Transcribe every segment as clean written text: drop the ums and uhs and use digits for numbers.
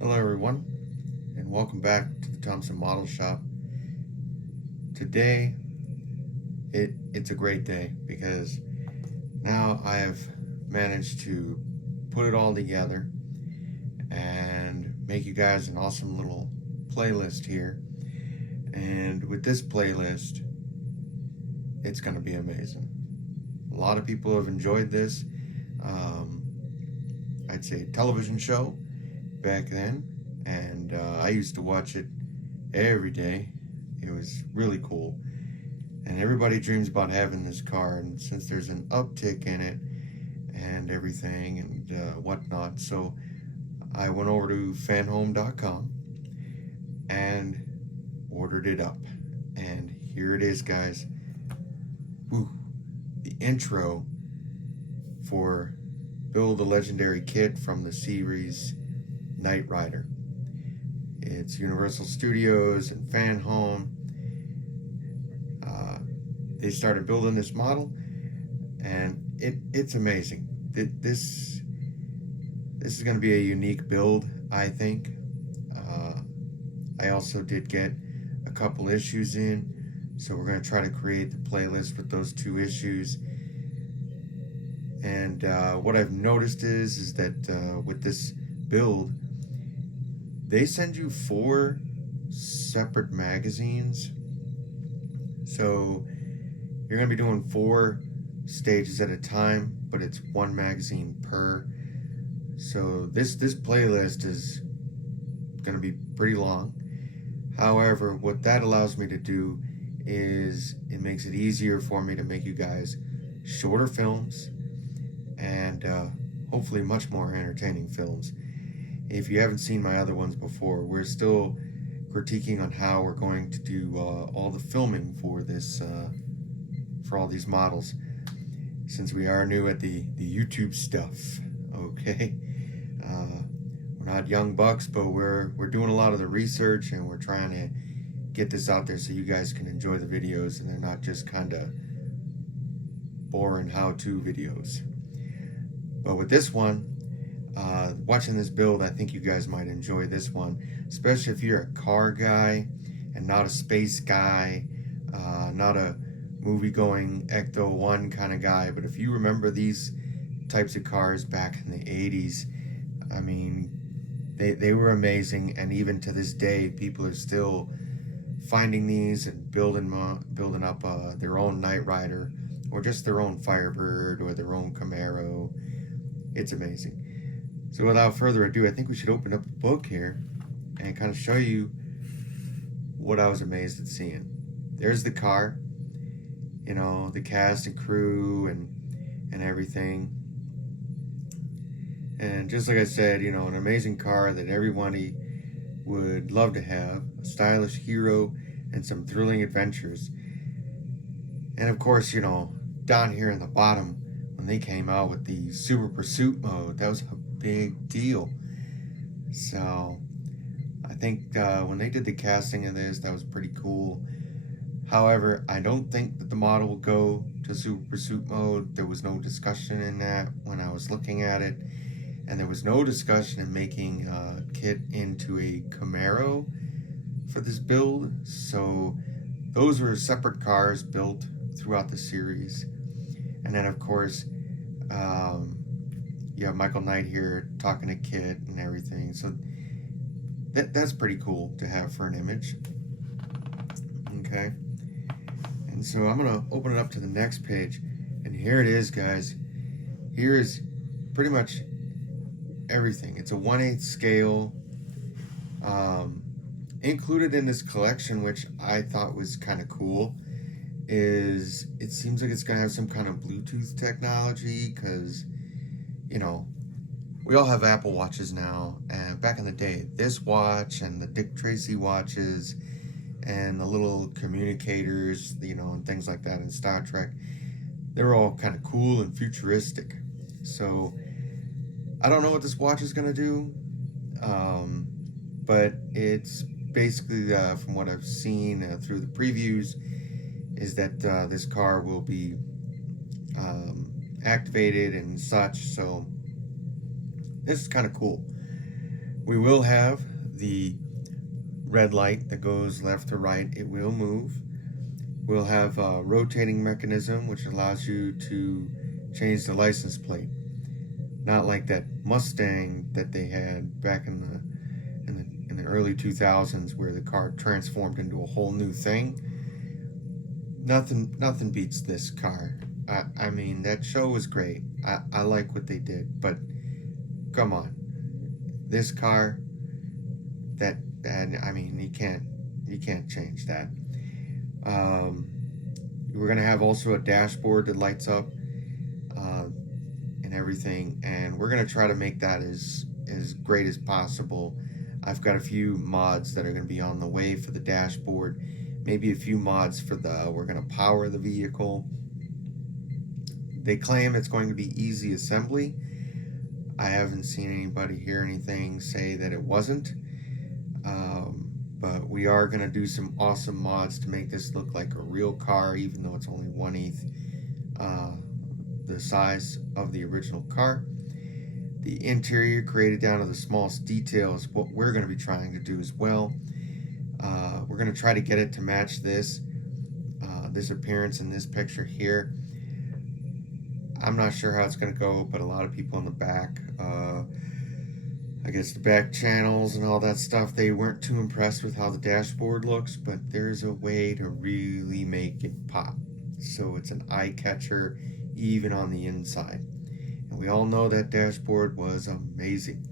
Hello everyone, and welcome back to the Thompson Model Shop. Today, it's a great day because now I have managed to put it all together and make you guys an awesome little playlist here. And with this playlist, it's going to be amazing. A lot of people have enjoyed this. Um, I'd say television show back then, and I used to watch it every day. It was really cool, and everybody dreams about having this car. And since there's an uptick in it and everything and whatnot, so I went over to fanhome.com and ordered it up. And here it is, guys. Woo, the intro for Build the Legendary Kit from the series Knight Rider. It's Universal Studios and Fan Home. They started building this model, and it's amazing. This is going to be a unique build, I think. I also did get a couple issues in, so we're going to try to create the playlist with those two issues. And what I've noticed is that with this build, they send you 4 separate magazines. So you're going to be doing 4 stages at a time, but it's 1 magazine per. So this playlist is going to be pretty long. However, what that allows me to do is it makes it easier for me to make you guys shorter films and hopefully much more entertaining films. If you haven't seen my other ones before, we're still critiquing on how we're going to do all the filming for this, for all these models, since we are new at the YouTube stuff. Okay, we're not young bucks, but we're doing a lot of the research, and we're trying to get this out there so you guys can enjoy the videos, and they're not just kind of boring how-to videos. But with this one, watching this build, I think you guys might enjoy this one, especially if you're a car guy and not a space guy, not a movie-going Ecto 1 kind of guy. But if you remember these types of cars back in the 80s, I mean, they were amazing, and even to this day, people are still finding these and building up their own Knight Rider, or just their own Firebird, or their own Camaro. It's amazing. So without further ado, I think we should open up the book here and kind of show you what I was amazed at seeing. There's the car, you know, the cast and crew and everything. And just like I said, you know, an amazing car that everybody would love to have, a stylish hero and some thrilling adventures. And of course, you know, down here in the bottom, when they came out with the Super Pursuit mode, that was a big deal. So I think when they did the casting of this, that was pretty cool. However, I don't think that the model will go to Super Pursuit mode. There was no discussion in that when I was looking at it, and there was no discussion in making K.I.T.T into a Camaro for this build. So those were separate cars built throughout the series. And then of course, you have Michael Knight here talking to K.I.T.T and everything. So that's pretty cool to have for an image. Okay. And so I'm going to open it up to the next page. And here it is, guys. Here is pretty much everything. It's a 1/8 scale. Included in this collection, which I thought was kind of cool, is it seems like it's going to have some kind of Bluetooth technology, because, you know, we all have Apple Watches now, and back in the day, this watch and the Dick Tracy watches and the little communicators, you know, and things like that in Star Trek, they're all kind of cool and futuristic. So I don't know what this watch is going to do, but it's basically, from what I've seen through the previews, is that this car will be activated and such. So this is kind of cool. We will have the red light that goes left to right. It will move. We'll have a rotating mechanism which allows you to change the license plate. Not like that Mustang that they had back in the early 2000s where the car transformed into a whole new thing. Nothing beats this car. I mean, that show was great. I like what they did, but come on, this car, I mean, you can't change that. We're gonna have also a dashboard that lights up and everything, and we're gonna try to make that as great as possible. I've got a few mods that are gonna be on the way for the dashboard, maybe a few mods for we're gonna power the vehicle. They claim it's going to be easy assembly. I haven't seen anybody hear anything say that it wasn't. But we are going to do some awesome mods to make this look like a real car, even though it's only 1/8 the size of the original car. The interior, created down to the smallest detail, is what we're going to be trying to do as well. We're going to try to get it to match this appearance in this picture here. I'm not sure how it's going to go, but a lot of people in the back, I guess the back channels and all that stuff, they weren't too impressed with how the dashboard looks, but there's a way to really make it pop. So it's an eye catcher even on the inside. And we all know that dashboard was amazing.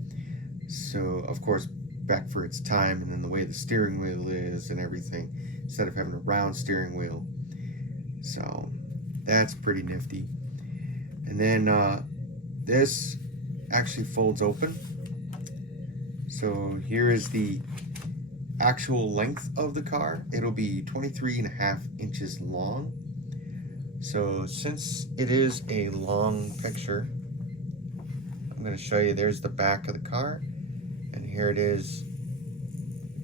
So, of course, back for its time, and then the way the steering wheel is and everything, instead of having a round steering wheel. So that's pretty nifty. And then this actually folds open. So here is the actual length of the car. It'll be 23.5 inches long. So since it is a long picture, I'm going to show you. There's the back of the car, and here it is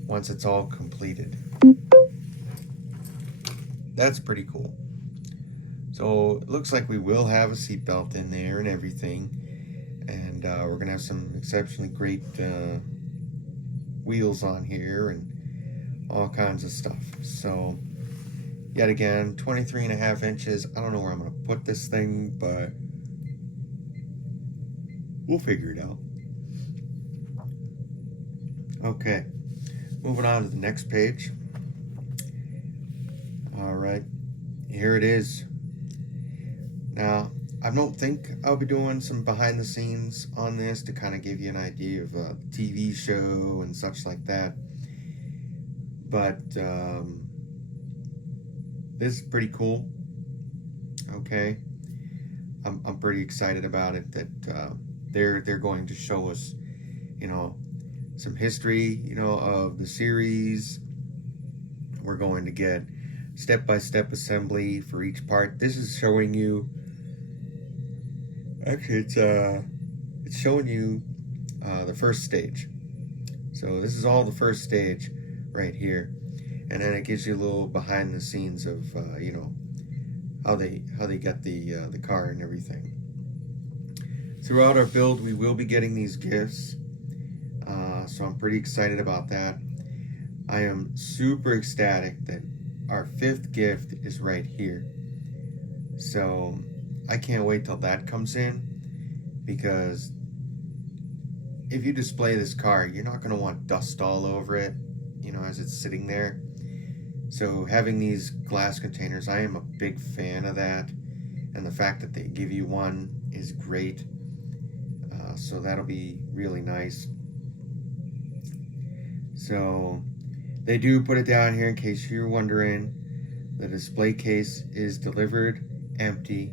once it's all completed. That's pretty cool. So it looks like we will have a seatbelt in there and everything, and we're going to have some exceptionally great wheels on here and all kinds of stuff. So yet again, 23.5 inches. I don't know where I'm going to put this thing, but we'll figure it out. Okay, moving on to the next page. All right, here it is. Now, I don't think I'll be doing some behind the scenes on this to kind of give you an idea of a TV show and such like that. But this is pretty cool. Okay, I'm pretty excited about it. That they're going to show us, some history, of the series. We're going to get step-by-step assembly for each part. This is showing you. Actually, it's showing you the first stage. So this is all the first stage right here, and then it gives you a little behind the scenes of how they get the car and everything. Throughout our build, we will be getting these gifts, so I'm pretty excited about that. I am super ecstatic that our 5th gift is right here. So I can't wait till that comes in, because if you display this car, you're not going to want dust all over it, as it's sitting there. So having these glass containers, I am a big fan of that, and the fact that they give you one is great. So that'll be really nice. So they do put it down here in case you're wondering. The display case is delivered empty.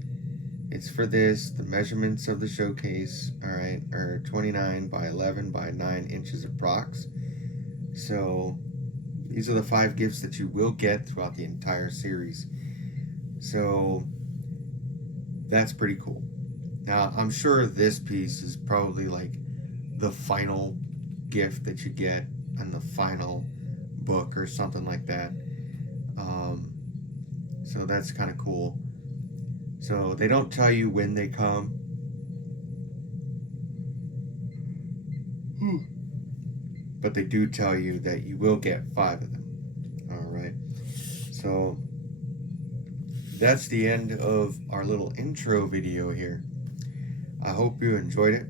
It's for this. The measurements of the showcase, all right, are 29 by 11 by 9 inches approx. So these are the 5 gifts that you will get throughout the entire series. So that's pretty cool. Now, I'm sure this piece is probably like the final gift that you get in the final book or something like that. So that's kind of cool. So they don't tell you when they come. but they do tell you that you will get 5 of them. All right, so that's the end of our little intro video here. I hope you enjoyed it.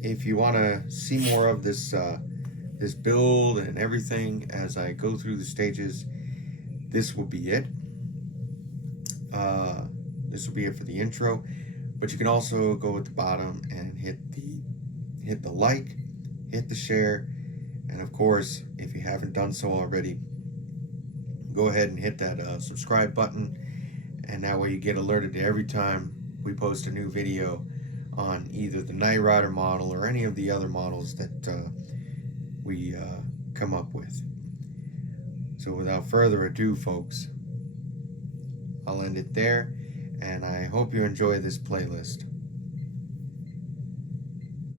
If you want to see more of this this build and everything as I go through the stages, this will be it. This will be it for the intro, but you can also go at the bottom and hit the like, hit the share, and of course, if you haven't done so already, go ahead and hit that subscribe button, and that way you get alerted to every time we post a new video on either the Knight Rider model or any of the other models that we come up with. So without further ado, folks, I'll end it there, and I hope you enjoy this playlist.